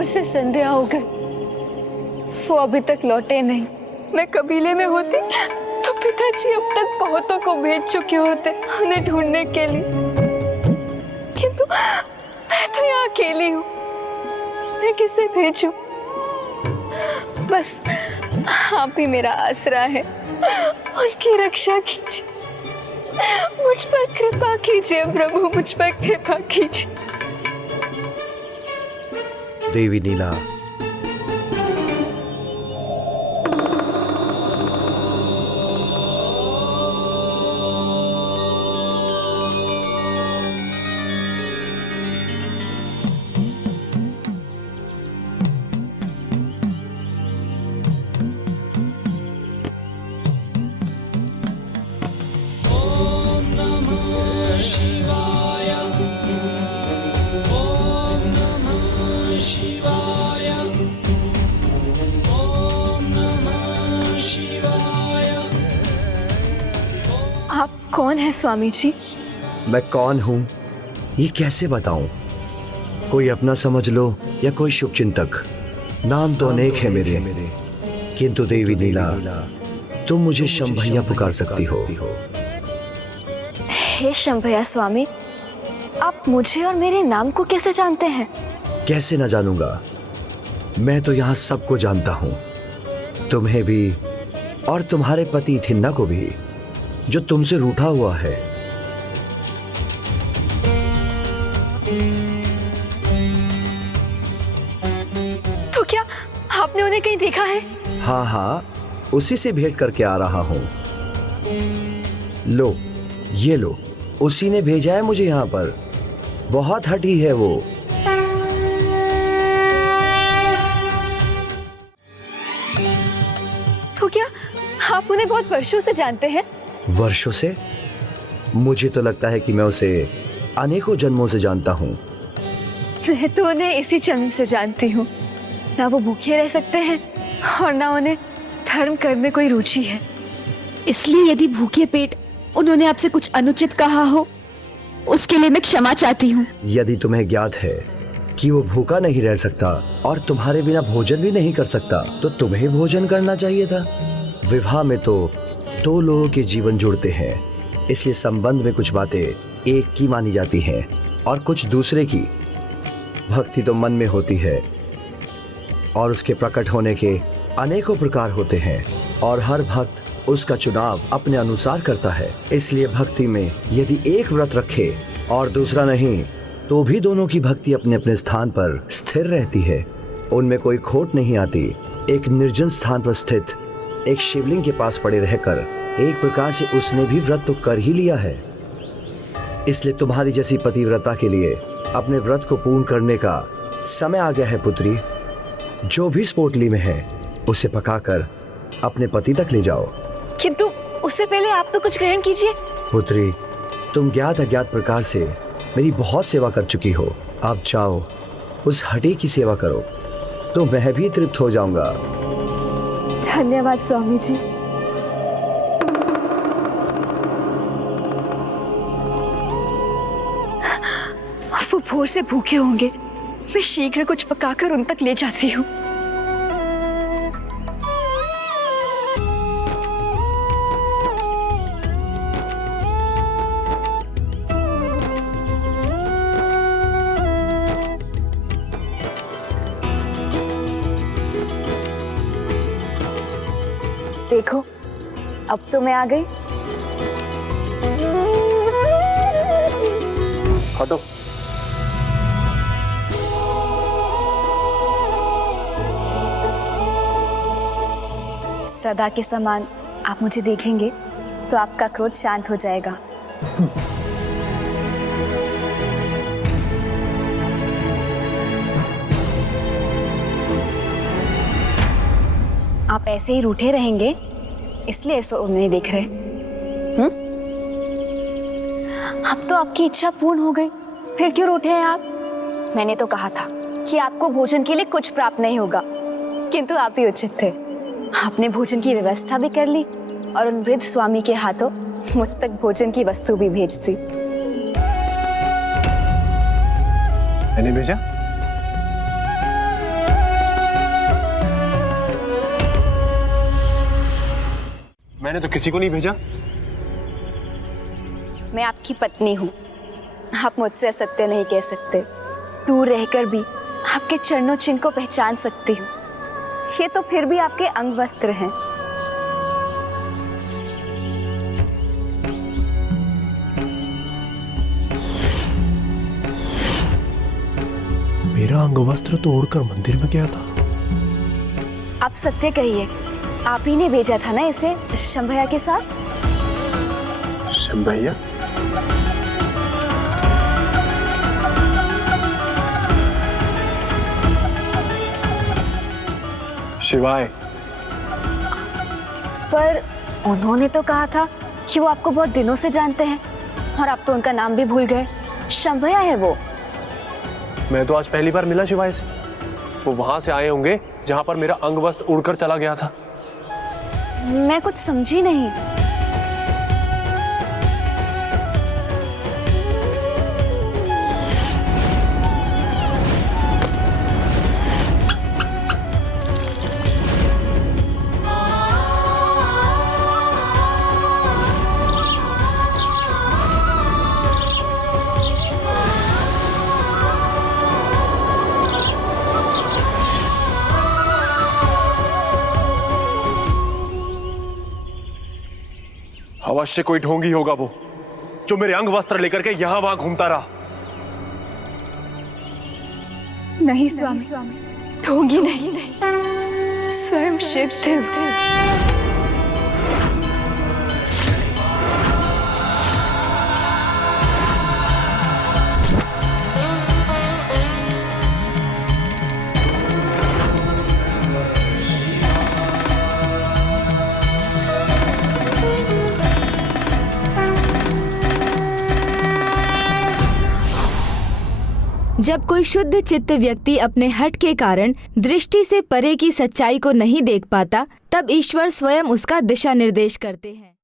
भोर से संध्या हो गई, वो अभी तक लौटे नहीं। मैं कबीले में होती तो पिताजी अब तक बहुतों को भेज चुके होते उन्हें ढूंढने के लिए, किंतु मैं तो यहाँ अकेली हूँ। मैं किसे भेजूं? बस आप ही मेरा आसरा है। उनकी रक्षा कीजिए, मुझ पर कृपा कीजिए प्रभु, मुझ पर कृपा कीजिए। देवी नीला, आप कौन है स्वामी जी? मैं कौन हूँ ये कैसे बताऊं? कोई अपना समझ लो या कोई शुभचिंतक, नाम तो अनेक है मेरे, किंतु देवी नीला तुम मुझे शंभैया पुकार सकती हो। हे शंभैया स्वामी, आप मुझे और मेरे नाम को कैसे जानते हैं? कैसे न जानूंगा, मैं तो यहाँ सबको जानता हूँ, तुम्हें भी और तुम्हारे पति थिन्ना को भी, जो तुमसे रूठा हुआ है। तो क्या आपने उन्हें कहीं देखा है? हाँ हाँ, उसी से भेंट करके आ रहा हूँ। लो, ये लो, उसी ने भेजा है मुझे यहाँ पर। बहुत हठी है वो। तो क्या आप उन्हें बहुत वर्षों से जानते हैं? वर्षों से? मुझे तो लगता है कि मैं उसे अनेकों जन्मों से जानता हूँ। मैं तो उन्हें इसी जन्म से जानती हूँ। ना वो भूखे रह सकते हैं और ना उन्हें धर्म कर्म में कोई रुचि है। इसलिए यदि भूखे पेट उन्होंने आपसे कुछ अनुचित कहा हो, उसके लिए मैं क्षमा चाहती हूँ। यदि तुम्हें ज्ञात है कि वो भूखा नहीं रह सकता और तुम्हारे बिना भोजन भी नहीं कर सकता, तो तुम्हें भोजन करना चाहिए था। विवाह में तो दो लोगों के जीवन जुड़ते हैं, इसलिए संबंध में कुछ बातें एक की मानी जाती हैं और कुछ दूसरे की। भक्ति तो मन में होती है और उसके प्रकट होने के अनेकों प्रकार होते हैं और हर भक्त उसका चुनाव अपने अनुसार करता है। इसलिए भक्ति में यदि एक व्रत रखे और दूसरा नहीं, तो भी दोनों की भक्ति अपने अपने स्थान पर स्थिर रहती है, उनमें कोई खोट नहीं आती। एक निर्जन स्थान पर स्थित एक शिवलिंग के पास पड़े रहकर एक प्रकार से उसने भी व्रत तो कर ही लिया है। इसलिए तुम्हारी जैसी पतिव्रता के लिए अपने व्रत को पूर्ण करने का समय आ गया है पुत्री। जो भी इस पोटली में है उसे पकाकर अपने पति तक ले जाओ। किंतु उससे पहले आप तो कुछ ग्रहण कीजिए। पुत्री, तुम ज्ञात अज्ञात प्रकार से मेरी बहुत सेवा कर चुकी हो, अब जाओ उस हठी की सेवा करो, तो मैं भी तृप्त हो जाऊंगा। धन्यवाद स्वामी जी। वो भोर से भूखे होंगे, मैं शीघ्र कुछ पकाकर उन तक ले जाती हूँ। देखो, अब तो मैं आ गई। हटो। सदा के समान आप मुझे देखेंगे तो आपका क्रोध शांत हो जाएगा। आप ऐसे ही रूठे रहेंगे, इसलिए ऐसा नहीं देख रहे। अब तो आपकी इच्छा पूर्ण हो गई, फिर क्यों रूठे हैं आप? मैंने तो कहा था कि आपको भोजन के लिए कुछ प्राप्त नहीं होगा, किंतु आप ही उचित थे। आपने भोजन की व्यवस्था भी कर ली और उन वृद्ध स्वामी के हाथों मुझ तक भोजन की वस्तु भी भेज दी। मैंने भेजा? मैंने तो किसी को नहीं भेजा। मैं आपकी पत्नी हूँ, आप मुझसे असत्य नहीं कह सकते। दूर रहकर भी आपके चरणों चिन्ह को पहचान सकती हूँ। ये तो फिर भी आपके अंग वस्त्र हैं। मेरा अंग वस्त्र तो उड़कर मंदिर में गया था। आप सत्य कहिए, आप ही ने भेजा था ना इसे शंभैया के साथ? शंभैया? शिवाय। पर उन्होंने तो कहा था कि वो आपको बहुत दिनों से जानते हैं, और आप तो उनका नाम भी भूल गए। शंभैया है वो। मैं तो आज पहली बार मिला शिवाय से। वो वहां से आए होंगे जहां पर मेरा अंग वस्त्र उड़कर चला गया था। मैं कुछ समझी नहीं। अवश्य कोई ढोंगी होगा वो, जो मेरे अंग वस्त्र लेकर के यहां वहां घूमता रहा। नहीं स्वामी, ढोंगी नहीं, स्वयं शिव थे। जब कोई शुद्ध चित्त व्यक्ति अपने हठ के कारण दृष्टि से परे की सच्चाई को नहीं देख पाता, तब ईश्वर स्वयं उसका दिशा निर्देश करते हैं।